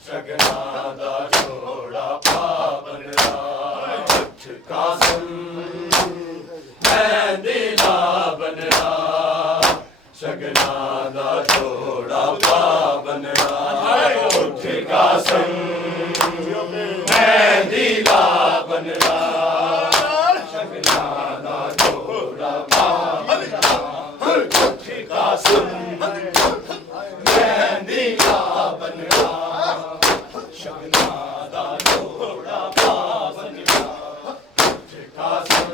शगनादा ਕਾਸਮ ਮਹਿੰਦੀ ਦਾ ਬਣਦਾ ਸ਼ਗਨਾਂ ਦਾ ਜੋੜਾ ਪਾਵਨਾ ਉੱਠੇ ਕਾਸਮ ਮਹਿੰਦੀ ਦਾ ਬਣਦਾ ਸ਼ਗਨਾਂ ਦਾ ਜੋੜਾ ਪਾਵਨਾ ਉੱਠੇ ਕਾਸਮ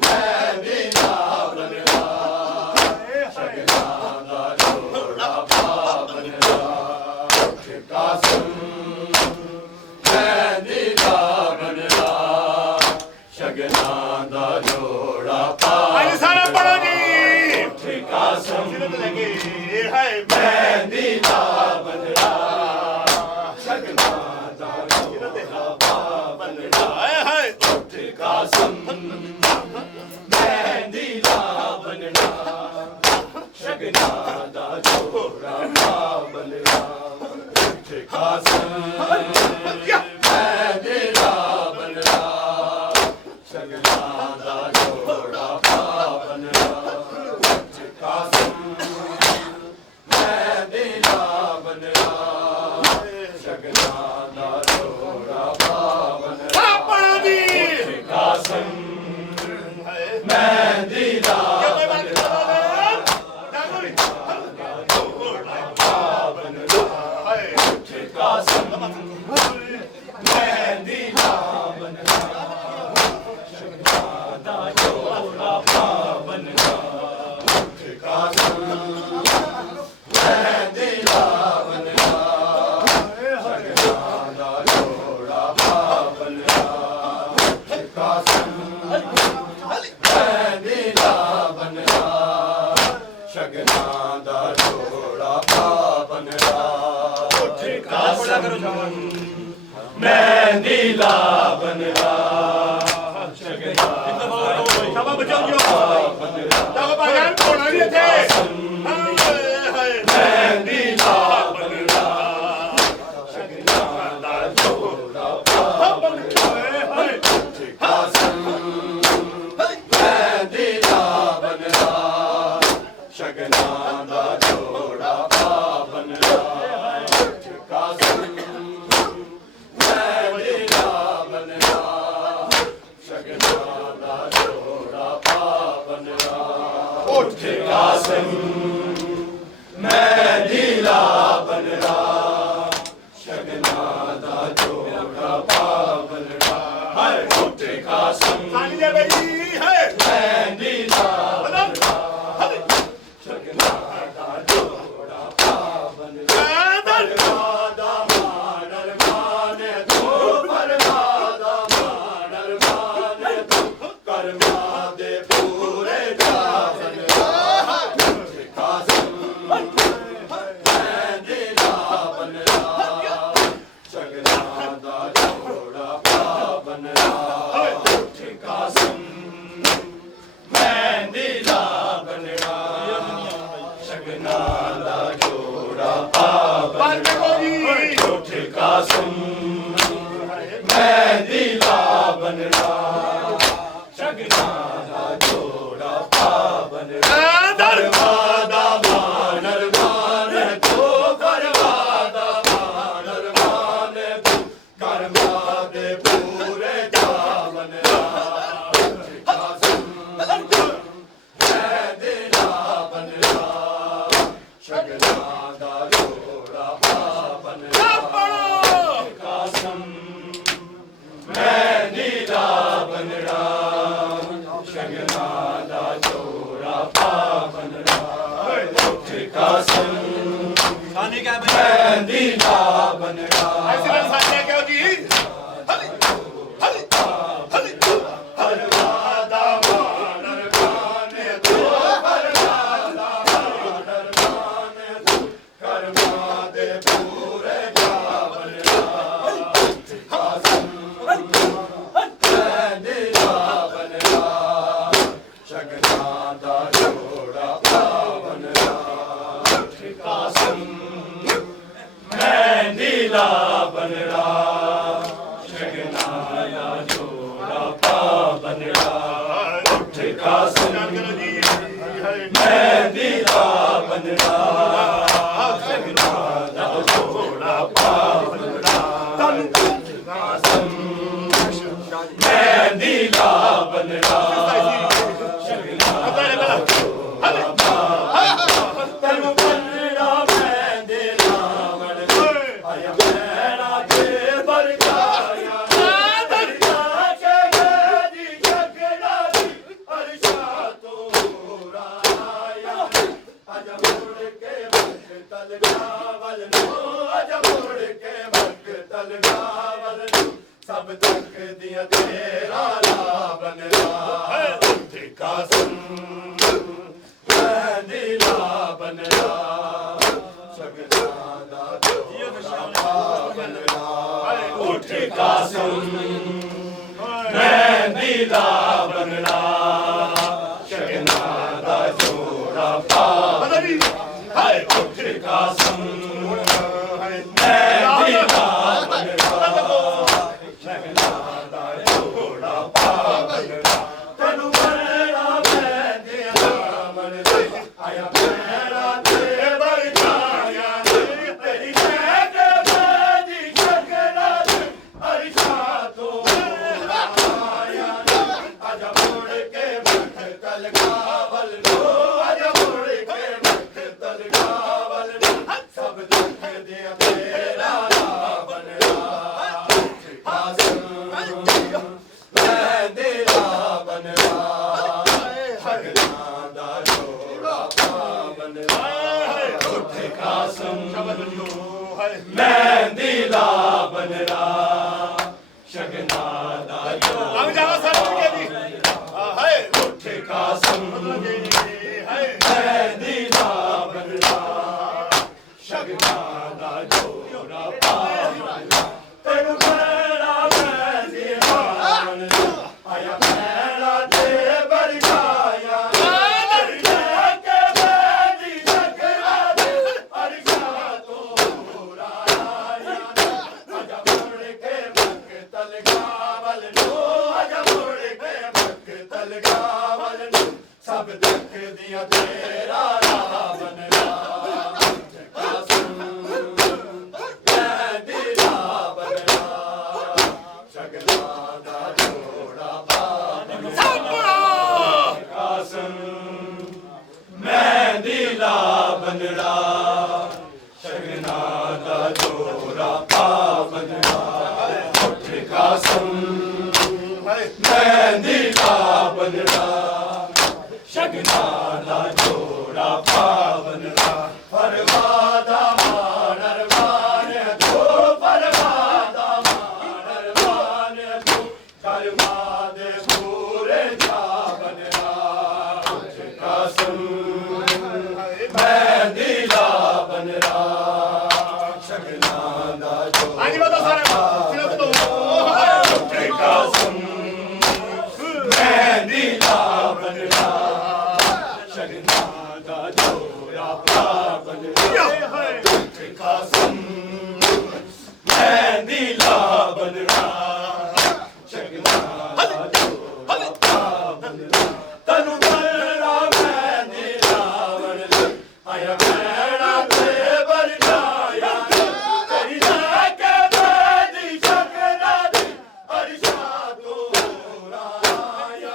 ਮਹਿੰਦੀ ਦਾ ਬਣਦਾ ਸ਼ਗਨਾਂ ਦਾ ਜੋੜਾ ਪਾਵਨਾ ਉੱਠੇ ਕਾਸਮ ਮਹਿੰਦੀ ਦਾ ਬਣਦਾ ਸ਼ਗਨਾਂ ਦਾ ਜੋੜਾ ਪਾਵਨਾ ਸਾਰਾ ਪੜੋ ਜੀ ਉੱਠੇ ਕਾਸਮ ਲੱਗੇ ਹਾਏ ਮਹਿੰਦੀ ਦਾ ਬਣਦਾ ਸ਼ਗਨਾਂ ਦਾ ਜੋੜਾ ਪਾਵਨਾ ਹਾਏ ਹਾਏ ਉੱਠੇ ਕਾਸਮ ਮਹਿੰਦੀ ਦਾ ਬਣਦਾ ਸ਼ਗਨਾਂ ਦਾ ਜੋੜਾ ਪਾਵਨਾ ਉੱਠੇ ਕਾਸਮ ਮਹਿੰਦੀ ਦਾ ਬਣਦਾ ਸ਼ਗਨਾਂ ਦਾ ਜੋੜਾ ਪਾਵਨਾ ਉੱਠੇ ਕਾਸਮ ਮਹਿੰਦੀ ਦਾ ਬਣਦਾ ਸ਼ਗਨਾਂ ਦਾ ਜੋੜਾ ਪਾਵਨਾ ਸਾਰਾ ਪੜੋ ਜੀ ਉੱਠੇ ਕਾਸਮ ਮਹਿੰਦੀ ਦਾ ਬਣਦਾ ਉੱਠੇ ਕਾਸਮ ਮਹਿੰਦੀ ਦਾ ਬਣਦਾ ਸ਼ਗਨਾਂ ਦਾ ਜੋੜਾ ਪਾਵਨਾ ਉੱਠੇ ਕਾਸਮ ਮਹਿੰਦੀ ਦਾ ਬਣਦਾ ਸ਼ਗਨਾਂ ਦਾ ਜੋੜਾ ਪਾਵਨਾ ਉੱਠੇ ਕਾਸਮ ਮਹਿੰਦੀ ਦਾ ਬਣਦਾ ਸ਼ਗਨਾਂ ਦਾ ਜੋੜਾ ਪਾਵਨਾ ਉੱਠੇ ਕਾਸਮ ਮਹਿੰਦੀ ਦਾ ਬਣਦਾ ਸ਼ਗਨਾਂ ਸਭਾ ਬਚਾਓ ਜੀ ਤਾਂ ਬਾਗਾਂ ਕੋਣਾ ਨਹੀਂ ਇੱਥੇ ਹਾਏ ਹਾਏ ਮਹਿੰਦੀ ਦਾ ਬਣਦਾ ਸ਼ਗਨਾਂ ਦਾ ਜੋੜਾ ਪਾਵਨਾ ਉੱਠੇ ਕਾਸਮ ਮਹਿੰਦੀ ਦਾ ਬਣਦਾ ਸ਼ਗਨਾਂ ਦਾ ਜੋੜਾ ਪਾਵਨਾ ਉੱਠੇ ਕਾਸਮ ਮਹਿੰਦੀ ਦਾ ਬਣਦਾ ਸ਼ਗਨਾਂ ਦਾ ਜੋੜਾ ਪਾਵਨਾ ਉੱਠੇ ਕਾਸਮ ਮਹਿੰਦੀ ਦਾ ਬਣਦਾ ਸ਼ਗਨਾਂ ਦਾ ਜੋੜਾ ਪਾਵਨਾ ਹਾਏ ਉੱਠੇ ਕਾਸਮ ਸਾਨੀ ਦੇ ਬਈ ਹਾਏ ਮਹਿੰਦੀ ਦਾ ਬਣਦਾ ਸ਼ਗਨਾਂ ਦਾ ਜੋੜਾ ਪਾਵਨਾ ਪਰਵਾਦਾ ਮਾਨਰ ਮਾਨੇ ਤੂੰ ਪਰਵਾਦਾ ਮਾਨਰ ਮਾਨੇ ਤੂੰ ਕਰਮਾਂ ਦੇ ਪੂਰੇ ਜਾਵਨ ਉੱਠੇ ਕਾਸਮ ਮਹਿੰਦੀ ਦਾ ਬਣਦਾ ਸ਼ਗਨਾਂ ਦਾ ਜੋੜਾ ਪਾਵਨਾ ਉੱਠੇ ਕਾਸਮ ਮਹਿੰਦੀ ਦਾ ਬਣਦਾ ਸ਼ਗਨਾਂ ਦਾ ਜੋੜਾ ਪਾਵਨਾ ਉੱਠੇ ਕਾਸਮ ਮਹਿੰਦੀ ਦਾ ਬਣਦਾ ਸ਼ਗਨਾਂ ਦਾ ਜੋੜਾ ਪਾਵਨਾ ਪਰਵਾਦਾ ਮਾਨਰ ਮਾਨੇ ਤੂੰ ਪਰਵਾਦਾ ਮਾਨਰ ਮਾਨੇ ਤੂੰ ਕਰਮਾਂ ਦੇ ਪੂਰੇ ਜਾਵਨ ਉੱਠੇ ਕਾਸਮ ਮਹਿੰਦੀ ਦਾ ਬਣਦਾ ਸ਼ਗਨਾਂ ਦਾ ਜੋੜਾ ਪਾਵਨਾ ਕਾਸਮ ਮਹਿੰਦੀ ਦਾ ਬਣਦਾ ਸ਼ਗਨਾਂ ਦਾ ਜੋੜਾ ਪਾਵਨਾ ਉੱਠੇ ਕਾਸਮ ਸਾਨੀ ਕਾ ਬਈ ਮਹਿੰਦੀ ਦਾ ਬਣਦਾ ਐਸੇ ਸਾਨੀ ਕਿਉਂ ਜੀ ਹਲੇ ਹਲੇ ਹਲੇ ਪਰਵਾਦਾ ਮਾਨਰ ਮਾਨੇ ਤੂੰ ਪਰਵਾਦਾ ਮਾਨਰ ਮਾਨੇ ਤੂੰ ਕਰਮਾਂ ਦੇ ਪੂਰੇ ਜਾਵਨ ਉੱਠੇ ਕਾਸਮ ਮਹਿੰਦੀ ਦਾ ਬਣਦਾ ਸ਼ਗਨਾਂ ਦਾ ਜੋੜਾ ਪਾਵਨਾ ਉੱਠੇ ਕਾਸਮ ਮਹਿੰਦੀ ਦਾ ਬਣਦਾ ਸ਼ਗਨਾਂ ਦਾ ਜੋੜਾ ਪਾਵਨਾ ਉੱਠੇ ਕਾਸਮ ਮਹਿੰਦੀ ਦਾ ਬਣਦਾ ਸ਼ਗਨਾਂ ਦਾ ਜੋੜਾ ਪਾਵਨਾ ਵਰਗਾਇਆ ਦਰਿਆ ਕੇ ਦੀ ਸ਼ਕਨਾ ਦੀ ਅਰਸ਼ਾ ਤੋਂ ਰਾਇਆ ਅਜ ਮੁੜ ਕੇ ਵਕਤ ਤਲਗਾਵਲ ਨੂੰ ਅਜ ਮੁੜ ਕੇ ਵਕਤ ਤਲਗਾਵਲ ਨੂੰ ਸਭ ਤੱਕਦੀਆਂ ਤੇਰਾ ਲਾ ਬਣਦਾ ਉੱਥੇ ਕਾਸਮ ਮੈਂ ਦਿਲਾ ਬਣਦਾ ਸ਼ਗਨਾਂ ਦਾ ਜੋੜਾ ਬਣਦਾ ਉੱਥੇ ਕਾਸਮ ਮੈਂ ਦਿਲਾ ਬਣਦਾ ਸ਼ਗਨਾਂ ਦਾ ਜੋੜਾ ਹਾਏ ਉੱਥੇ ਕਾਸਮ ਮੈਂ ਦਿਲਾ ਬਣਦਾ ਸ਼ਗਨਾਂ ਦਾ ਜੋੜਾ ਬਣਦਾ ਤੈਨੂੰ ਮਰਨਾ ਮੈਂ ਦਿਆ ਬਣਦਾ ਆਇਆ ਮੇਰਾ ਤੇ ਵਰਗਾਇਆ ਤੇਰੀ ਮੈਂ ਕੇ ਦੀ ਸ਼ਗਨਾਂ ਦੀ ਅਰਸ਼ਾ ਤੋਂ ਆਇਆ ਅਜ ਮੁੜ ਕੇ ਵਕਤ ਤਲਗਾਵਲ ਨੂੰ ਅਜ ਮੁੜ ਕੇ ਵਕਤ ਤਲਗਾਵਲ ਨੂੰ ਸਭ ਤੱਕਦੇ ਤੇਰਾ ਲਾ ਬਣਦਾ ਕਾਸਮ ਮੈਂ ਦਿਲਾ ਬਣਦਾ ਸ਼ਗਨਾਂ ਦਾ ਜੋੜਾ ਬਣਦਾ ਉੱਥੇ ਕਾਸਮ ਮੈਂ ਦਿਲਾ ਬਣਦਾ ਸ਼ਗਨਾਂ ਦਾ ਜੋੜਾ ਆਮ ਜਾਵਾ ਸਰ ਕੇ ਜੀ ਹਾਏ ਉੱਥੇ ਕਾਸਮ ਮੈਂ ਦਿਲਾ ਬਣਦਾ ਸ਼ਗਨਾਂ ਦਾ ਜੋੜਾ ਬਣਦਾ ਤੈਨੂੰ ਮੇਰਾ ਮੈਂ ਦਿਲਾ ਬਣਦਾ ਆਇਆ ਮੇਰਾ ਤੇ ਵਰਗਾਇਆ ਦਰਿਆ ਕੇ ਦੀ ਸ਼ਕਨਾ ਦੀ ਅਰਸ਼ਾ ਤੋਂ ਰਾਇਆ ਅਜ ਮੁੜ ਕੇ ਵਕਤ ਤਲਗਾਵਲ ਨੂੰ ਅਜ ਮੁੜ ਕੇ ਵਕਤ ਤਲਗਾਵਲ ਨੂੰ ਸਭ ਤੱਕਦੀਆਂ ਤੇਰਾ ਲਾ ਬਣਦਾ ਕਾਸਮ ਮੈਂ ਦਿਲਾ ਬਣਦਾ ਸ਼ਗਨਾਂ ਦਾ ਜੋੜਾ ਕਾਸਮ ਮੈਂ ਦਿਲਾ ਬਣਦਾ ਸ਼ਗਨਾਂ ਦਾ ਜੋੜਾ ਬਣਦਾ ਉੱਥੇ ਕਾਸਮ ਮੈਂ ਦਿਲਾ ਬਣਦਾ ਸ਼ਗਨਾਂ ਦਾ ਜੋੜਾ ਬਣਦਾ ਪਰਵਾਦਾ ਮਾਨ ਅਰਮਾਨ ਤੂੰ ਪਰਵਾਦਾ ਮਾਨ ਅਰਮਾਨ ਤੂੰ ਕਰਮਾ ਦੇ ਪੂਰੇ ਜਾ ਬਣਦਾ ਉੱਥੇ ਕਾਸਮ ਮੈਂ ਦਿਲਾ ਬਣਦਾ ਸ਼ਗਨਾਂ ਦਾ ਜੋੜਾ ਹਾਂਜੀ ਬਤਾ ਸਾਰੇ ਸਿਰਫ ਤੋਂ ਉੱਥੇ ਕਾਸਮ ਮੈਂ ਦਿਲਾ ਬਣਦਾ ਸ਼ਗਨਾਂ ਦਾ ਜੋੜਾ ਬਣਦਾ ਉੱਥੇ ਕਾਸਮ ਮੈਂ ਦਿਲਾ ਬਣਦਾ ਸ਼ਗਨਾਂ ਦਾ ਜੋੜਾ ਬਣਦਾ ਤੈਨੂੰ ਮਰਨਾ ਮੈਂ ਦਿਲਾ ਬਣਦਾ ਆਇਆ ਮੇਰਾ ਤੇ ਵਰਗਾਇਆ ਤੇਰੀ ਲੈ ਕੇ ਦੀ ਸ਼ਗਨਾਂ ਦੀ ਅਰਸ਼ਾ ਤੋਂ ਰਾਇਆ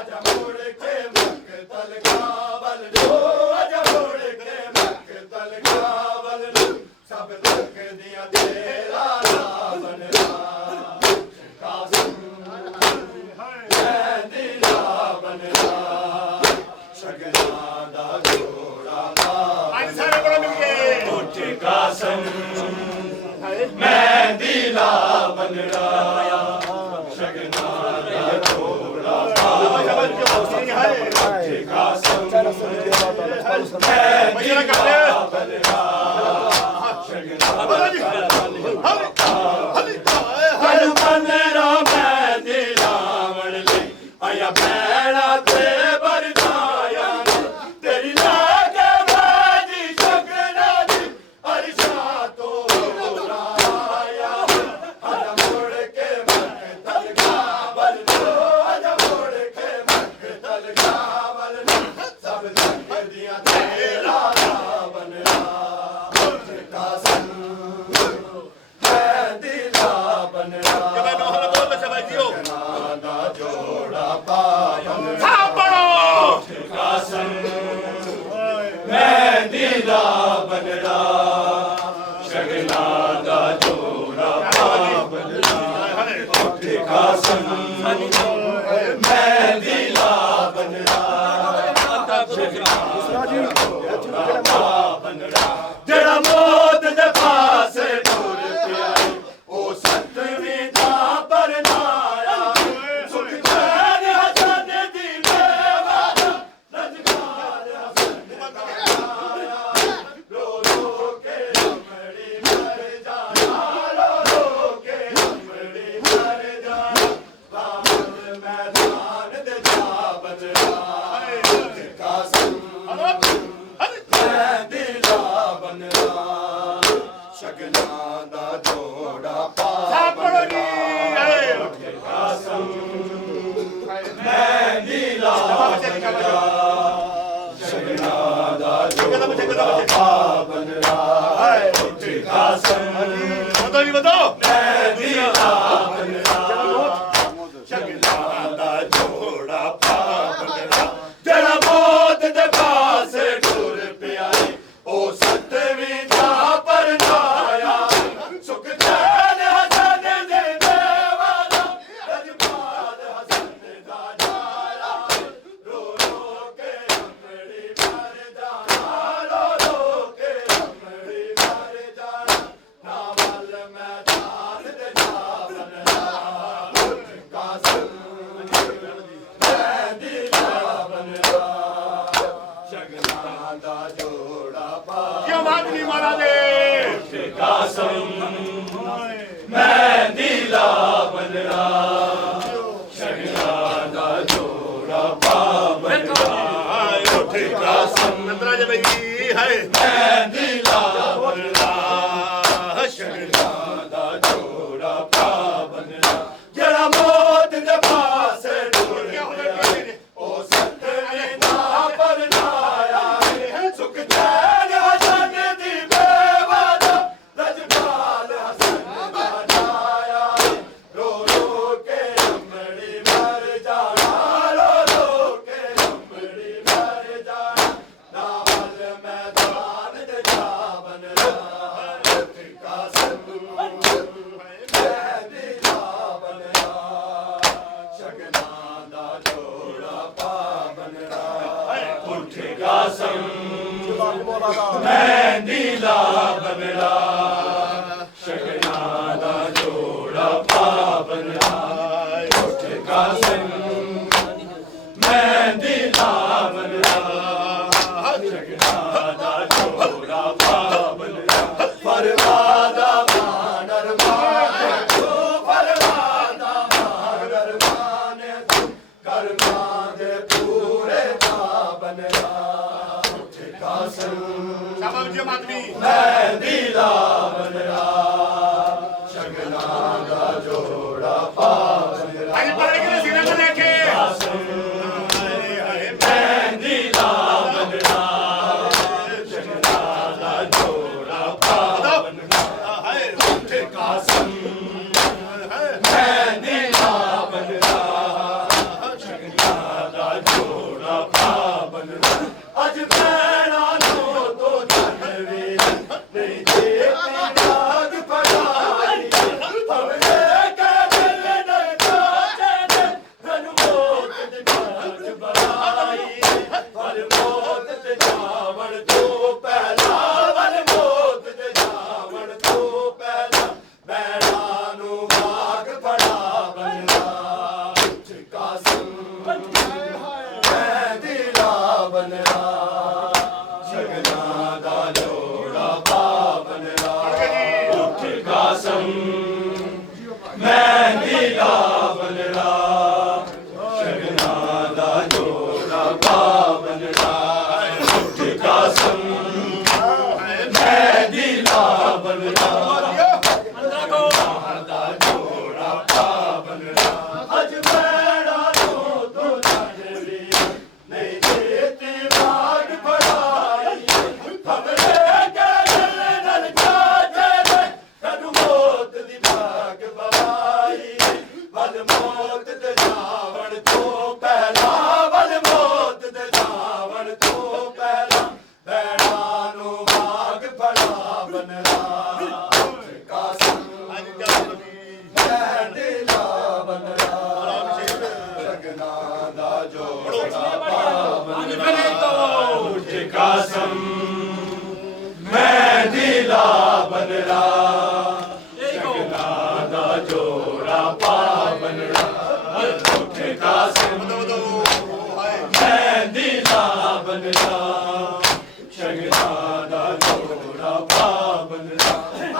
ਅਜ ਮੁੜ ਕੇ ਵਕਤ ਤਲਗਾਵਲ ਨੂੰ ਅਜ ਮੁੜ ਕੇ ਵਕਤ ਤਲਗਾਵਲ ਨੂੰ ਸਭ ਤੱਕਦੀਆਂ ਤੇਰਾ ਲਾ ਬਣਦਾ ਕਾਸਮ ਮੈਂ ਦਿਲਾ ਬਣਦਾ ਸ਼ਗਨਾਂ ਦਾ ਜੋੜਾ ਅੱਜ ਸਾਰੇ ਕੋਲ ਮਿਲ ਗਏ ਉੱਥੇ ਕਾਸਮ ਮੈਂ ਦਿਲਾ ਬਣਦਾ ਸ਼ਗਨਾਂ ਦਾ ਜੋੜਾ ਉੱਥੇ ਕਾਸਮ ਮੈਂ ਦਿਲਾ ਬਣਦਾ ਸ਼ਗਨਾਂ ਤੈਨੂੰ ਮੰਨਣਾ ਮੈਂ ਦਿਲਾ ਬਣ ਲਈ ਆਇਆ ਭੈਣਾ ਤੇ ਵਰਗਾਇਆ ਤੇਰੀ ਲਾ ਕੇ ਬਾਜੀ ਸ਼ਗਨਾਂ ਦੀ ਅਰਸ਼ਾ ਤੋਂ ਰਾਇਆ ਅਜ ਮੁੜ ਕੇ ਵਕਤ ਤਲਗਾਵਲ ਨੂੰ ਅਜ ਮੁੜ ਕੇ ਵਕਤ ਤਲਗਾਵਲ ਨੂੰ ਸਭ ਤੱਕਦੀਆਂ ਤੇਰਾ ਲਾ ਬਣਦਾ ਕਾਸਮ ਮੈਂ ਦਿਲਾ ਬਣਦਾ ਜਬ ਮੈਂ ਹੋਣਾ ਬਹੁਤ ਅੱਛਾ ਭਾਈ ਜੀਓ ਦਾ ਜੋੜਾ ਪਾਇਆ ਸਾਪੜੋ ਕਾਸਮ ਮੈਂ ਦਿਲਾ ਬਣਦਾ ਸ਼ਗਨਾਂ ਦਾ ਜੋੜਾ ਪਾਇਆ ਦਾ ਜੋੜਾ ਪਾ ਸਾਪੜੋ ਜੀ ਹਾਏ ਮਹਿੰਦੀ ਲਾ ਸ਼ਗਨਾਂ ਦਾ ਜੋੜਾ ਪਾ ਬੰਨਣਾ ਹਾਏ ਉੱਠੇ ਕਾਸਮ ਵਧੋ ਜੀ ਵਧੋ ਮਹਿੰਦੀ ਲਾ ਬੰਨਣਾ ਸ਼ਗਨਾਂ ਦਾ ਜੋੜਾ ਪਾ ਬੰਨਣਾ ਜਿਹੜਾ ਮੌਤ ਦੇ ਪਾਸੇ ਟੁਰ ਪਿਆ ਏ ਉਹ ਸਤਵੀਂ ਦਾ ਪਰਨਾਇਆ ਸੁਖ ਚੈਨ ਹਸਨ ਦੇ ਦੇਵਾਨਾ ਰਜਮਾਲ ਹਸਨ ਦਾ ਜਾਇਆ ਰੋ ਰੋ ਕੇ ਅੰਮੜੀ ਮਰ ਜਾਣਾ ਰੋ ਰੋ ਕੇ ਅੰਮੜੀ ਮਰ ਜਾਣਾ ਨਾ ਵੱਲ ਮੈਦਾਨ ਦੇ ਜਾ ਬਣਨਾ ਕਾਸਮ ਮਹਿੰਦੀ ਲਾ ਬਣਨਾ ਸ਼ਗਨਾਂ ਦਾ ਜੋੜਾ ਪਾ ਕਿਉਂ ਬਾਤ ਨਹੀਂ ਮਾਰਾ ਦੇ ਕਾਸਮ ਮਹਿੰਦੀ ਲਾ ਬੰਨਣਾ ਸ਼ਗਨਾਂ ਦਾ ਜੋੜਾ ਪਾ ਬੰਨਣਾ ਹਾਏ ਉੱਠੇ ਕਾਸਮ ਨੰਦਰਾ ਜੇ ਬਈ ਹਾਏ ਮਹਿੰਦੀ ਲਾ ਬੰਨਣਾ ਸ਼ਗਨਾਂ ਸ਼ਗਨਾਂ ਦਾ ਜੋੜਾ ਪਾ ਬੰਨਣਾ ਜਿਹੜਾ ਮੌਤ ਦੇ ਪਾਸੇ ਡੁੱਲ ਗਿਆ ਉਹ ਸਤਵੇਂ ਦਾ ਪਰਨਾਇਆ ਸੁਖ ਚੈਨ ਹਸਨ ਦੀ ਬੇਵਾਦਾ ਰਜਮਾਲ ਹਸਨ ਦਾ ਜਾਇਆ ਰੋ ਰੋ ਕੇ ਅੰਮੜੀ ਮਰ ਜਾਣਾ ਰੋ ਰੋ ਕੇ ਅੰਮੜੀ ਮਰ ਜਾਣਾ ਨਾ ਵੱਲ ਮੈਦਾਨ ਦੇ ਜਾ ਬਣਨਾ ਕਾਸਮ ਮਹਿੰਦੀ ਲਾ ਬਣਨਾ ਸ਼ਗਨਾਂ ਦਾ ਜੋੜਾ ਪਾ ਬਣਨਾ ਉੱਠ ਕਾਸਮ ਮਹਿੰਦੀ ਲਾ ਬਣਨਾ ਸ਼ਗਨਾਂ ਦਾ ਜੋੜਾ ਪਾ ਬਣਨਾ ਉੱਠ ਕਾਸਮ ਮਹਿੰਦੀ ਲਾ ਬਣਨਾ ਸ਼ਗਨਾਂ ਦਾ ਜੋੜਾ ਪਾ ਬਣਨਾ ਪਰਵਾਦਾ ਮਾਨ ਅਰਮਾਨ ਤੂੰ ਪਰਵਾਦਾ ਮਾਨ ਅਰਮਾਨ ਤੂੰ ਕਰਮਾਂ ਦੇ ਪੂਰੇ ਦਾ ਬਣਨਾ ਉੱਠ ਕਾਸਮ ਸ਼ਾਬਾਸ਼ ਜੀ ਮਾਤਮੀ ਮਹਿੰਦੀ ਲਾ ਬਣਨਾ ਸ਼ਗਨਾਂ ਦਾ ਜੋੜਾ ਪਾ ਬਣਨਾ ਅੱਜ ਪੜ ਕੇ ਸਿਰਾਂ ਤੇ ਲੈ ਕੇ ਹਾਏ ਹਾਏ ਮਹਿੰਦੀ ਲਾ ਬਣਨਾ ਸ਼ਗਨਾਂ ਦਾ ਜੋੜਾ ਪਾ ਬਣਨਾ ਹਾਏ ਉੱਠ ਕਾਸਮ ਮਹਿੰਦੀ ਲਾ ਬਣਨਾ ਸ਼ਗਨਾਂ ਦਾ ਜੋੜਾ ਪਾ ਬਣਨਾ ਅੱਜ ਭੈਣਾਂ ਨੂੰ ਤੋਂ ਜਨਵੀ ਨਹੀਂ ਦੇਤੀ ਜਾਗ ਪੜਾਈ ਭਵਨੇ ਕੇ ਦਿਲ ਨੇ ਕਾਚੇ ਨੇ ਰਨ ਮੋਤ ਦੇ ਜਾਗ ਬੜਾਈ ਵਲ ਮੋਤ ਤੇ ਜਾਵਣ ਤੋਂ ਪਹਿਲਾਂ ਵਲ ਮੋਤ ਤੇ ਜਾਵਣ ਤੋਂ ਪਹਿਲਾਂ ਭੈਣਾਂ ਨੂੰ ਭਾਗ ਬੜਾ ਬਣਨਾ ਉੱਠ ਕਾਸਮ ਮਹਿੰਦੀ ਲਾ ਬਣਨਾ ਸ਼ਗਨਾਂ ਦਾ ਜੋੜਾ ਪਾ ਬਣਨਾ ਉੱਠ ਕਾਸਮ ਮਹਿੰਦੀ ਲਾ ਬਣਨਾ ਸ਼ਗਨਾਂ ਦਾ ਜੋੜਾ ਪਾ ਬਣਨਾ ਉੱਠ ਕਾਸਮ ਮਹਿੰਦੀ ਲਾ ਬਣਨਾ ਦਾ ਜੋੜਾ ਪਾ ਬਣਨਾ ਅੱਜ ਭੈਣਾਂ ਨੂੰ ਤੋਂ ਜਨਵੀ ਨਹੀਂ ਦੇਤੀ ਬਾਗ ਫੜਾਈ ਖਬਰੇ ਕੇ ਦਿਲ ਨਾਲ ਜਾਜੇ ਨੇ ਤੈਨੂੰ ਮੌਤ ਦੀ ਬਾਗ ਬਵਾਈ ਵੱਲ ਮੌਤ ਦੇ ਜਾਵਣ ਤੋਂ ਪਹਿਲਾਂ ਵੱਲ ਮੌਤ ਦੇ ਜਾਵਣ ਤੋਂ ਪਹਿਲਾਂ ਭੈਣਾਂ ਨੂੰ ਬਾਗ ਫੜਾ ਬਣਨਾ ਕਾਸਮ ਮਹਿੰਦੀ ਲਾ ਬਣਨਾ ਸ਼ਗਨਾਂ ਦਾ ਜੋੜਾ ਪਾ ਬਣਨਾ ਉੱਠ ਕਾਸਮ ਮਹਿੰਦੀ ਲਾ ਬਣਨਾ ਸ਼ਗਨਾਂ ਦਾ ਜੋੜਾ ਪਾ ਬਣਨਾ ਉੱਠ ਕਾਸਮ ਮਹਿੰਦੀ ਲਾ ਬਣਨਾ ਸ਼ਗਨਾਂ ਦਾ ਜੋੜਾ ਪਾ ਬਣਨਾ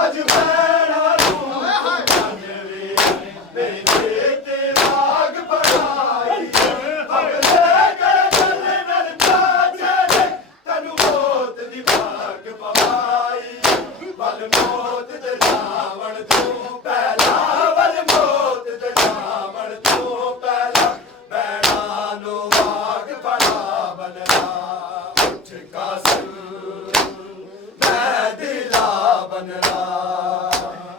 ਅੱਜ ਭੈਣਾਂ ਨੂੰ ਜਨਵੀ ਨਹੀਂ ਦੇਤੀ ਬਾਗ ਬੜਾਈ ਅਗਲੇ ਕੇ ਦਿਲ ਨਾਲ ਜਾਜੇ ਨੇ ਤੈਨੂੰ ਮੌਤ ਦੀ ਬਾਗ ਪਵਾਈ ਵੱਲ ਮੌਤ ਦੇ ਤੂੰ ਪਹਿਲਾ ਵਲ ਮੌਤ ਦੇ ਜਾਵਣ ਤੂੰ ਪਹਿਲਾ ਬੈਣਾ ਨੂੰ ਵਾਗ ਫੜਾ ਬਣਨਾ ਉੱਠ ਕਾਸਮ ਮੈਂ ਦਿਲਾ ਬਣਨਾ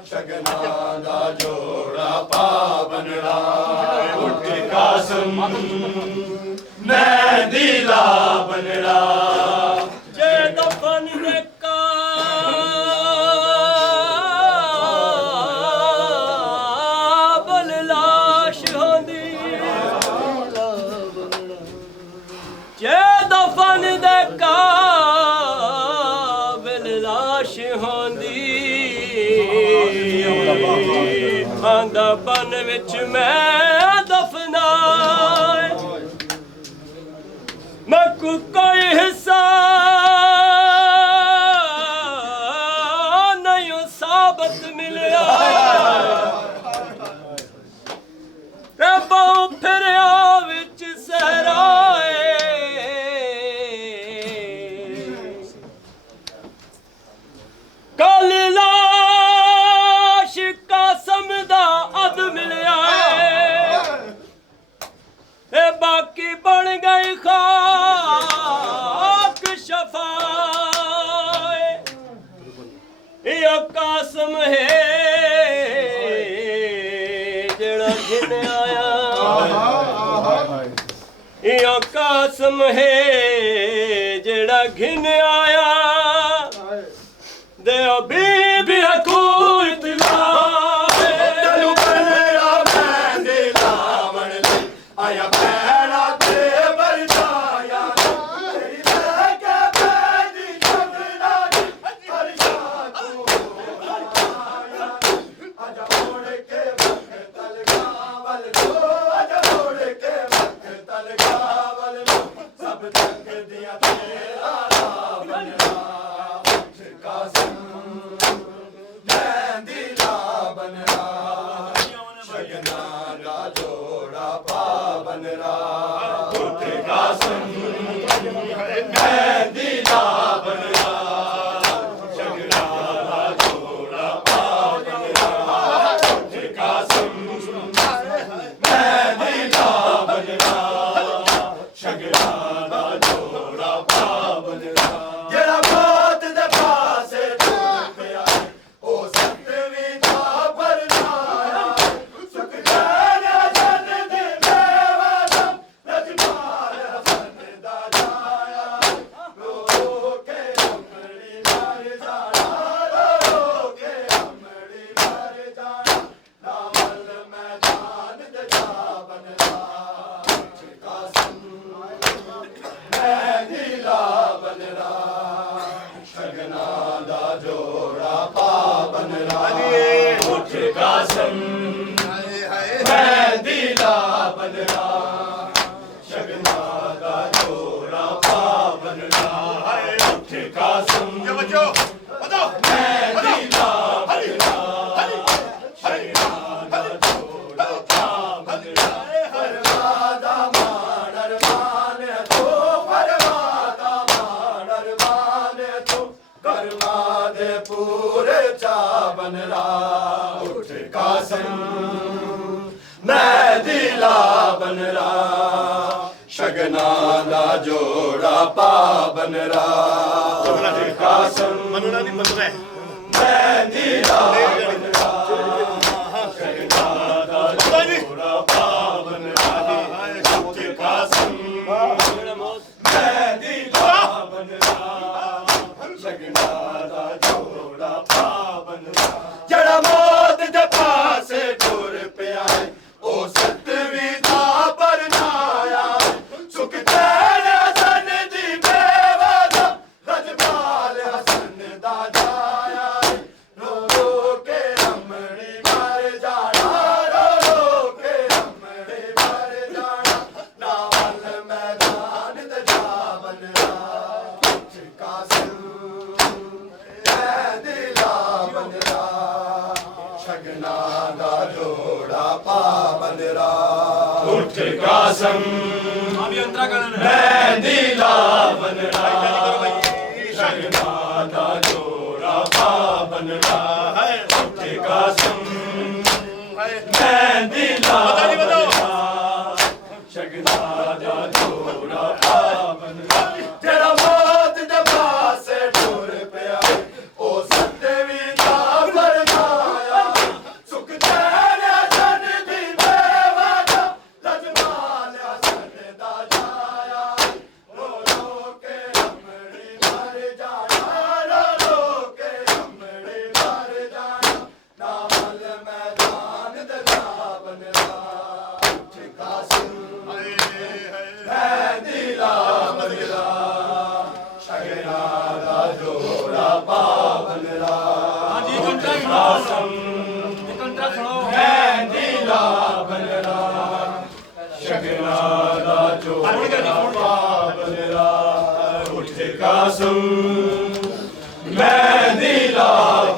ਸ਼ਗਨਾਂ ਦਾ ਜੋੜਾ ਪਾ ਬਣਨਾ ਉੱਠ ਕਾਸਮ ਮੈਂ ਦਿਲਾ ਬਣਨਾ ਜੇ ਦਫਨ ਦੇ ਕਾਬਲ ਲਾਸ਼ ਹੁੰਦੀ ਜੇ ਦਫਨ ਦੇ ਕਾਬਲ ਲਾਸ਼ ਹੁੰਦੀ ਆਂਦਾ ਬਨ ਵਿੱਚ ਮੈਂ ਦਫਨਾ ਮੈਂ ਕੋਈ ਹਿੱਸਾ ਨਹੀਂ ਸਾਬਤ ਮਿਲਿਆ ਤੇ ਬਹੁ ਫਿਰਿਆ ਵਿੱਚ ਸਹਰਾਏ ਕੱਲ ਲਾਸ਼ ਕਾਸਮ ਦਾ ਅਦ ਮਿਲਿਆ ਤੇ ਬਾਕੀ ਬਣ ਗਈ ਖਾਕ ਸ਼ਫਾਏ ਇਹ ਕਾਸਮ ਹੈ ਜਿਹੜਾ ਘਿਨ ਆਇਆ ਇਹ ਕਾਸਮ ਹੈ ਜਿਹੜਾ ਘਿਨ ਆਇਆ ਦੇ ਬੀਬੀ ਹਕੂ ਇਤਲਾ ਤੈਨੂੰ ਬਣਨਾ ਮੈਂ ਦਿਲਾਵਣ ਲਈ ਆਇਆ ਭੈਣਾ ਤੇ ਵਰਤਾਇਆ ਤੇਰੀ ਲੈ ਕੇ ਬੈਦੀ ਸ਼ਬਦਾਂ ਦੀ ਅਰਸ਼ਾਂ ਤੂੰ ਆਇਆ ਆਜਾ ਮੋੜ ਕੇ ਵਕਤ ਤਲਗਾਵਲ ਨੂੰ ਆਜਾ ਮੋੜ ਕੇ ਵਕਤ ਤਲਗਾਵਲ ਨੂੰ ਸਭ ਤੱਕਦੀਆਂ ਤੇਰਾ ਨਾਮ ਬਣਨਾ ਉੱਠ ਕਾਸਮ ਮੈਂ ਦਿਲਾ ਬਣਨਾ ਸ਼ਗਨਾਂ ਦਾ ਜੋੜਾ ਪਾ ਬਣਨਾ ਉੱਠ ਕਾਸਮ ਮੈਂ ਦਿਲਾ ਬਣਨਾ ਸ਼ਗਨਾਂ ਦਾ ਜੋੜਾ ਪਾ ਬਣਨਾ ਉੱਠ ਕਾਸਮ ਮੈਂ ਦਿਲਾ ਬਣਨਾ ਸ਼ਗਨਾਂ ਦਾ ਜੋੜਾ ਪਾ ਬਣਨਾ ਜਿਹੜਾ ਮੌਤ ਦੇ ਪਾਸੇ ਟੁਰ ਪਿਆ ਉਹ ਸਤਵੀਂ ਦਾ ਪਰਨਾਇਆ ਸੁਖ ਚੈਨ ਜਨ ਦੇ ਮੇਵਾਦਮ ਰਜਮਾਨ ਹਸਨ ਦਾ ਜਾਇਆ ਰੋ ਰੋ ਕੇ ਅਮੜੀ ਮਰ ਜਾਣਾ ਰੋ ਰੋ ਕੇ ਅਮੜੀ ਮਰ ਜਾਣਾ ਨਾਵਲ ਮੈਦਾਨ ਦੇ ਜਾ ਬਣਨਾ ਕਾਸਮ ਮੈਂ ਦਿਲਾ ਬਣਨਾ ਸ਼ਗਨਾਂ ਦਾ ਜੋੜਾ ਪਾ ਬਣਨਾ ਉੱਠ ਕਾਸਮ ਮੈਂ ਦਿਲਾ ਬਣਨਾ ਸ਼ਗਨਾਂ ਦਾ ਜੋੜਾ ਪਾ ਬਣਨਾ ਉੱਠ ਕਾਸਮ ये बच्चों बताओ ਮੈਂ ਦਿਲਾ ਬਣਨਾ ਸ਼ਗਨਾਂ ਦਾ ਜੋੜਾ ਪਾ ਬਣਨਾ ਪਰਵਾਦਾ ਮਾਣ ਅਰਮਾਨ ਤੂੰ ਪਰਵਾਦਾ ਮਾਣ ਅਰਮਾਨ ਤੂੰ ਕਰਮਾ ਦੇ ਪੂਰੇ ਚਾ ਬਣਨਾ ਉੱਠ ਕਾਸਮ ਮੈਂ ਦਿਲਾ ਬਣਨਾ ਸ਼ਗਨਾਂ ਦਾ ਜੋੜਾ ਪਾ ਬਣਨਾ ਉੱਠ ਕਾਸਮ मनोना नहीं बन रहा है ਮੈਂ ਦਿਲਾ ਬਣਨਾ ਸ਼ਗਨਾਂ ਦਾ ਜੋੜਾ ਪਾ ਬਣਨਾ ਉੱਠ ਕਾਸਮ ਮੈਂ ਦਿਲਾ ਬਣਨਾ ਸ਼ਗਨਾਂ ਦਾ ਜੋੜਾ ਪਾ ਬਣਨਾ ਜਿਹੜਾ ਮੌਤ ਦੇ ਪਾਸੇ ਟੁਰ ਪਿਆ ਹੈ ਉਹ ਸਤਵੀਂ ਦਾ ਪਰਨਾਇਆ ਸੁਖ ਚੈਨ ਹਸਨ ਦੀ ਮੇਵਾਦਮ ਰਜਮਾਲ ਹਸਨ ਦਾ ਜਾਇਆ ਰੋ ਰੋ ਕੇ ਅਮੜੀ ਮਰ ਜਾਣਾ ਰੋ ਰੋ ਕੇ ਅਮੜੀ ਮਰ ਜਾਣਾ ਨਾਵਲ ਮੈਦਾਨ ਤੇ ਜਾ ਬਣਨਾ ਉੱਠ ਕਾਸਮ ਮੈਂ ਦਿਲਾ ਬਣਨਾ ਸ਼ਗਨਾਂ ਦਾ ਜੋੜਾ ਪਾ ਬਣਨਾ ਉੱਠ ਕਾਸਮ ਮੈਂ ਦਿਲਾ ਬਣਨਾ ਸ਼ਗਨਾਂ ਦਾ ਜੋੜਾ ਪਾ ਬਣਨਾ ਉੱਠ ਕਾਸਮ ਹਾਏ ਮਹਿੰਦੀ ਲਾ ਬਤਾਓ ਜੀ ਬਤਾਓ ਸ਼ਗਨਾ ਦਾ ਜੋੜਾ ਪਾਵਨ ਜਿਹੜਾ ਮੌਤ ਦੇ ਪਾਸੇ ਟੁਰ ਪਿਆ ਉਹ ਸੱਤਵੀਂ ਦਾ ਵਰਨਾਇਆ ਸੁਖ ਚੈਨਿਆ ਛੱਡ ਦੀ ਬੇਵਾਦਾ ਲਜਮਾਲਿਆ ਛੱਡ ਦਾ ਜਾਇਆ ਰੋ ਰੋ ਕੇ ਰਮਣੀ ਮਰ ਜਾਣਾ ਰੋ ਰੋ ਕੇ ਰਮਣੀ ਮਰ ਜਾਣਾ ਨਾ ਮਲ ਮੈਦਾਨ ਦੇ ਜਾਵਨ ਦਾ ਠਿਕਾ ਸਿੰਘ ਮਹਿੰਦੀ ਲਾ ਬਦਲਾ ਸ਼ਗਨਾ ਦਾ ਜੋੜਾ ਪਾਵਨ ਰਾ ਹਾਂਜੀ ਕੰਟਰਾ ਸੁਣਾਓ ਮਹਿੰਦੀ ਲਾ ਬਦਲਾ ਸ਼ਗਨਾ ਦਾ ਜੋੜਾ ਪਾਵਨ ਰਾ ਉੱਠ ਕਾਸਮ ਮਹਿੰਦੀ ਲਾ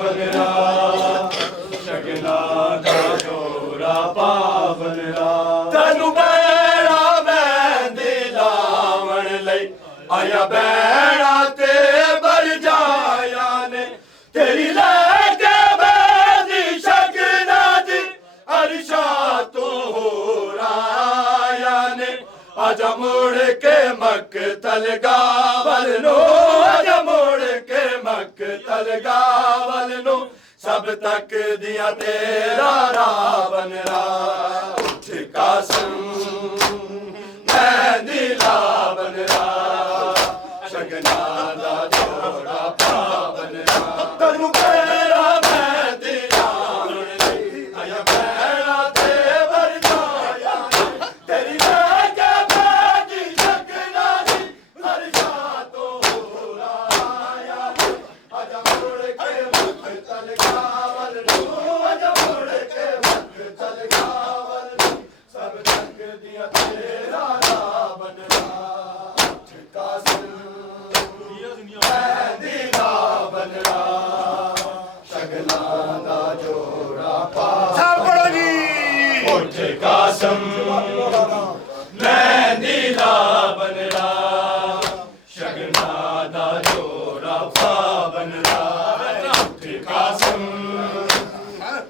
ਬਦਲਾ ਸ਼ਗਨਾ ਦਾ ਜੋੜਾ ਪਾਵਨ ਰਾ ਤੈਨੂੰ ਬੈਣਾ ਮਹਿੰਦੀ ਲਾਵਣ ਲਈ ਆਇਆ ਬੈਣਾ ਤੇ ਬਰ ਜਾਇਆ ਨੇ ਤੇਰੀ ਲੈ ਕੇ ਮਹਿੰਦੀ ਸ਼ਗਨਾ ਦੀ ਅਰਸ਼ਾ ਤੋਂ ਹੋ ਰਾਇਆ ਨੇ ਆਜਾ ਮੁੜ ਕੇ ਮਕਤਲ ਗਾਵਲ ਨੂੰ ਆਜਾ ਮੁੜ ਕੇ ਮਕਤਲ ਗਾਵਲ ਨੂੰ ਸਭ ਤੱਕ ਦੀਆਂ ਤੇਰਾ ਰਾਵਨ ਰਾ ਉੱਠ ਕਾਸਮ ਮਹਿੰਦੀ ਲਾਵਨ ਰਾ ਸ਼ਗਨਾ ਦਾ ਜੋੜਾ ਪਾਵਨ ਰਾ ਤੈਨੂੰ ਬੈਣਾ ਮਹਿੰਦੀ ਲਾਵਣ ਲਈ ਆਇਆ ਬੈਣਾ ਤੇ ਵਰ ਜਾਇਆ ਤੇਰੀ ਲੈ ਕੇ ਮਹਿੰਦੀ ਸ਼ਗਨਾ ਦੀ ਅਰਸ਼ਾ ਤੋਂ ਹੋ ਰਾਇਆ ਆਜਾ ਮੁੜ ਕੇ ਮਕਤਲ ਗਾਵਲ ਨੂੰ ਆਜਾ ਮੁੜ ਕੇ ਮਕਤਲ ਗਾਵਲ ਨੂੰ ਸਭ ਤੱਕ ਦੀਆਂ ਤੇਰਾ ਰਾਵਨ ਰਾ ਠਿਕਾ ਸਿੰਘ ਮਹਿੰਦੀ ਲਾਵਨ ਰਾ ਸ਼ਗਨਾ ਦਾ ਜੋੜਾ ਪਾ ਸਭ ਪੜੋ ਜੀ ਉੱਠ ਕਾਸਮ ਮਹਿੰਦੀ ਲਾਵਨ ਰਾ ਸ਼ਗਨਾ ਦਾ ਜੋੜਾ ਪਾਵਨ ਰਾ ਉੱਠ ਕਾਸਮ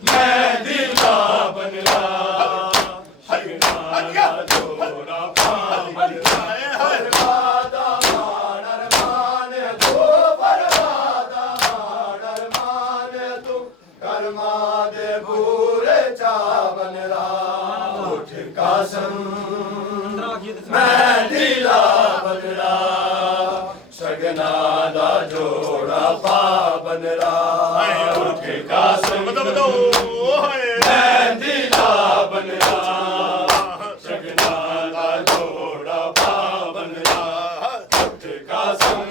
ਮਹਿੰਦੀ ਲਾਵਨ ਰਾ ਸ਼ਗਨਾ ਦਾ ਜੋੜਾ ਪਾਵਨ ਰਾ ਬਰਬਾਦਾ ਮਾਣ ਅਰਮਾਨ ਤੂੰ ਬਰਬਾਦਾ ਮਾਣ ਅਰਮਾਨ ਤੂੰ ਕਰਮਾਂ ਦੇ ਬੂਰੇ ਚਾਵਨ ਰਾ ਉੱਠ ਕਾਸਮ ਮਹਿੰਦੀ ਲਾਵਨ ਰਾ ਸ਼ਗਨਾ ਦਾ ਜੋੜਾ ਪਾਵਨ ਰਾ ਉੱਠ ਕਾਸਮ ਬਤਾਓ ਹਾਏ ਮਹਿੰਦੀ ਲਾਵਨ ਰਾ ਸ਼ਗਨਾ ਦਾ ਜੋੜਾ ਪਾਵਨ ਰਾ ਉੱਠ ਕਾਸਮ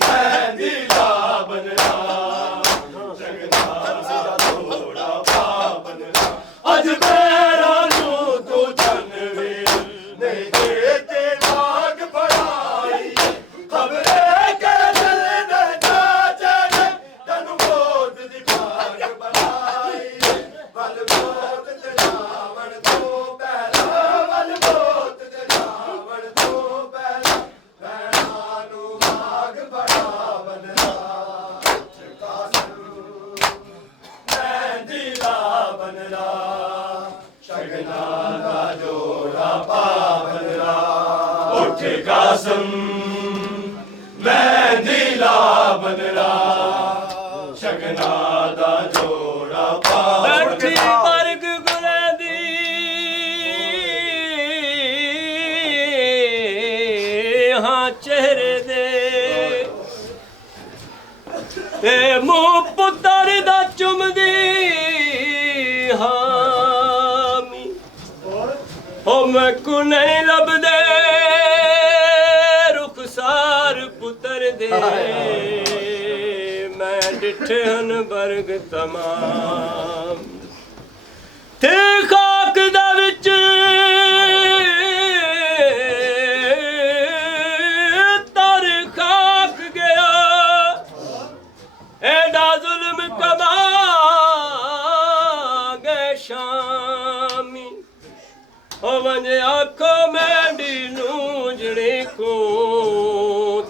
ਮਹਿੰਦੀ ਲਾਵਨ ਰਾ ਸ਼ਗਨਾ ਦਾ ਜੋੜਾ ਪਾਵਨ ਰਾ ਅੱਜ ਪੈਰਾਂ ਨੂੰ ਤੂੰ ਜਨਵੀਰ ਨਹੀਂ ਦੇਤੇ ਨਾਗ ਫੜਾਈ ਖਬਰੇ ਕਰ ਦਿਲ ਦੇ ਜਾਜਣ ਤੈਨੂੰ ਮੌਤ ਦੀ ਭਾਗ ਬਣਾਈ ਵੱਲ ਮੌਤ ਤੇ ਜਾਵਣ ਤੋਂ ਪਹਿਲਾਂ ਵੱਲ ਮੌਤ ਤੇ ਜਾਵਣ ਤੋਂ ਪਹਿਲਾਂ ਭੈਣਾਂ ਨੂੰ ਭਾਗ ਬਣਾਵਨ ਰਾ ਕਾਸਮ ਮਹਿੰਦੀ ਲਾਵਨ ਰਾ ਸ਼ਗਨਾ ਦਾ ਜੋੜਾ ਪਾਵਨ ਰਾ ਉੱਠ ਕਾਸਮ ਮਹਿੰਦੀ ਲਾਵਨ ਰਾ ਸ਼ਗਨਾ ਦਾ ਜੋੜਾ ਪਾਵਨ ਬੈਠੀ ਰਾ ਵਰਗ ਗੁਲਾਂ ਦੀ ਹਾਂ ਚਿਹਰੇ ਦੇ ਤੇ ਮੂੰਹ ਪੁੱਤਰ ਦਾ ਚੁੰਮਦੀ ਹਾਮੀ ਹੋ ਮੈਂ ਕੋ ਨਹੀਂ ਲੱਭਦੇ ਰੁਖਸਾਰ ਪੁੱਤਰ ਦੇ ਮੈਂ ਡਿੱਠੇ ਹਨ ਵਰਗ ਤਮਾਮ ਤੇ ਖਾਕ ਦਾ ਵਿੱਚ ਤਰ ਖਾਕ ਗਿਆ ਐਡਾ ਜ਼ੁਲਮ ਕਮਾ ਗਏ ਸ਼ਾਮੀ ਹੋ ਵੰਜ ਆਖੋ ਮੈਂਡੀ ਨੂੰ ਜਣੇ ਕੋ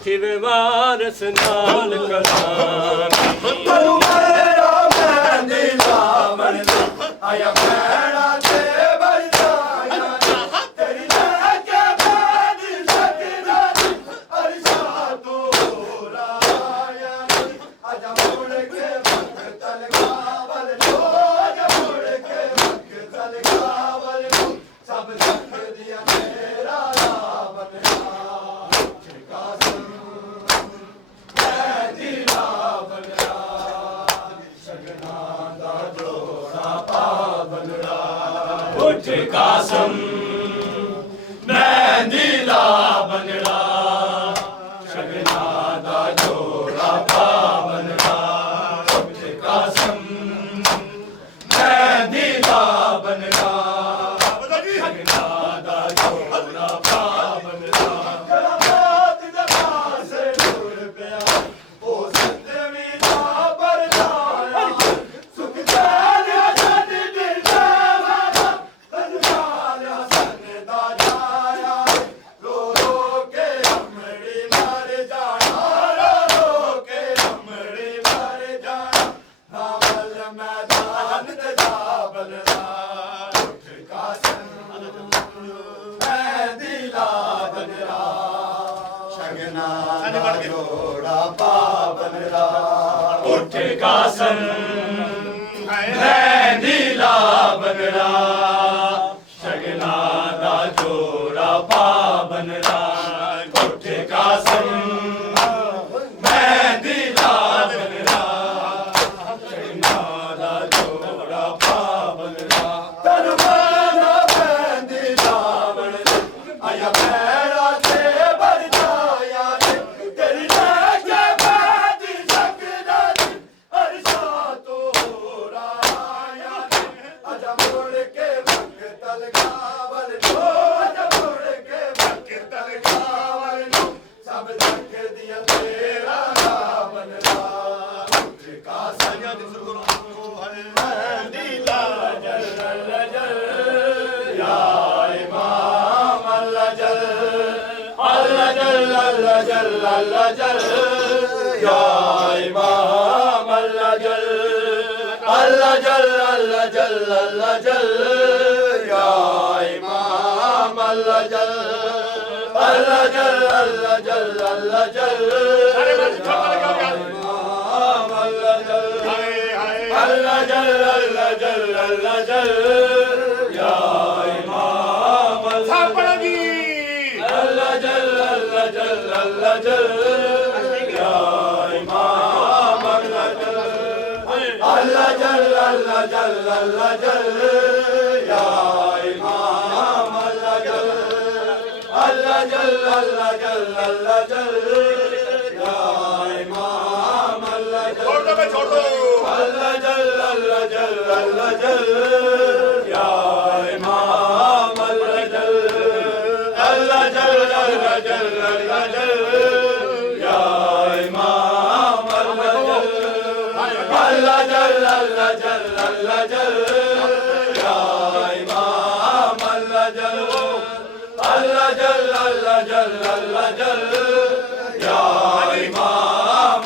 ਥਿਵੇ ਵਾਰਸ ਨਾਲ ਕਲਾਮ ਤੈਨੂੰ ਮੇਰਾ ਮਹਿੰਦੀ आया भैड़ा ते बरदाया तेरी लहके बैद सकदा अरशा तो राया आजा मुड़ के वक्त तलगावल लो आजा मुड़ के वक्त तलगावल लो सब रख दिया मेरा रावण कासम मैं दिला बनरा सगना दा जोड़ा पावनड़ा उठ कासम मैं दिला बनरा सगना दा जोड़ा पावनड़ा उठ कासम मैं दिला बनरा सगना दा जोड़ा पावनड़ा करामात दबा से दूर पिया ओ सतवी दा बरदाया सुख जालिया जद दिल देवाना तनवालिया सन दा जाया रो रो के हमड़ी मर जाना रो रो के हमड़ी मर जाना नावल मैदान ते जा बनरा उठ कासम मैं दिला बनरा शगना दा जोड़ा पावनरा उठ कासम मैं दिला बनरा शगना दा जोड़ा पावनरा उठ कासम मैं दिला बनरा शगना दा जोड़ा पावनरा तनवाना मैं दिला बनरा आया भैड़ा ते बरदाया तेरी लहके बैद सकदा अरशा तो राया आजा मुड़ के वक्त तलगावल लो आजा मुड़ के वक्त तलगावल लो सब रख दिया तेरा रावण उठ कासम मैं दिला जल जल या इमाम अल्लाह जल या इमाम अल्लाह जल या इमाम अल्लाह जल अरे बस छोड़ लगा गया इमाम अल्लाह जल हाय हाय या इमाम सापड़गी अल्लाह जल या इमाम अल्लाह जल या इमाम अल्लाह जल या इमाम अल्लाह जल छोड़ दो बे छोड़ दो अल्लाह जल या इमाम अल्लाह जल या इमाम अल्लाह जल या इमाम अल्लाह जल या इमाम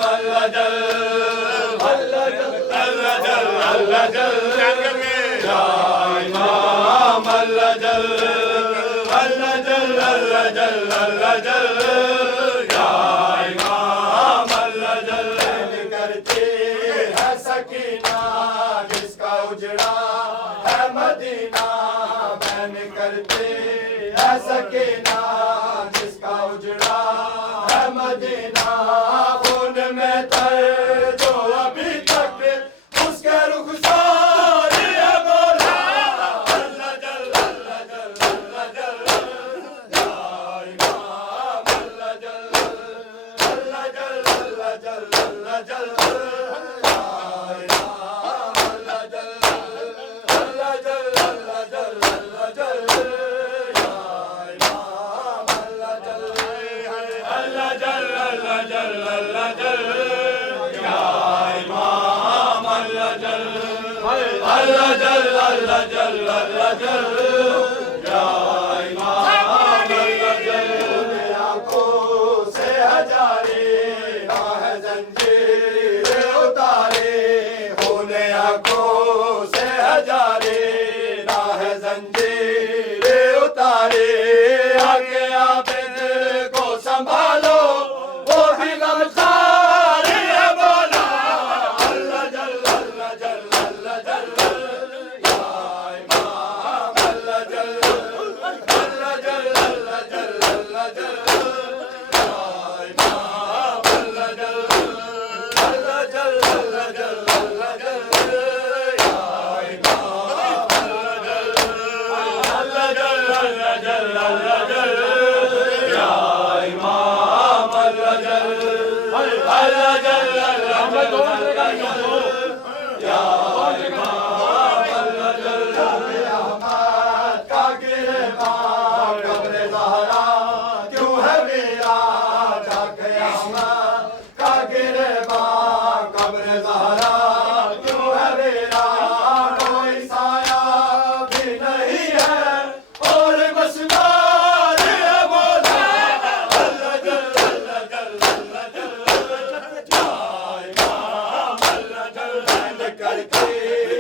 अल्लाह जल ध्यान करके या इमाम अल्लाह जल या इमाम अल्लाह जल करते है सकीना जिसका उजड़ा है मदीना बैन करते है सकीना जिसका उजड़ा है मदीना खून में तर जो अभी तक उसके रुखसार है बोला अल्लाह जल या इमाम अल्लाह जल आंखों से हजारे करके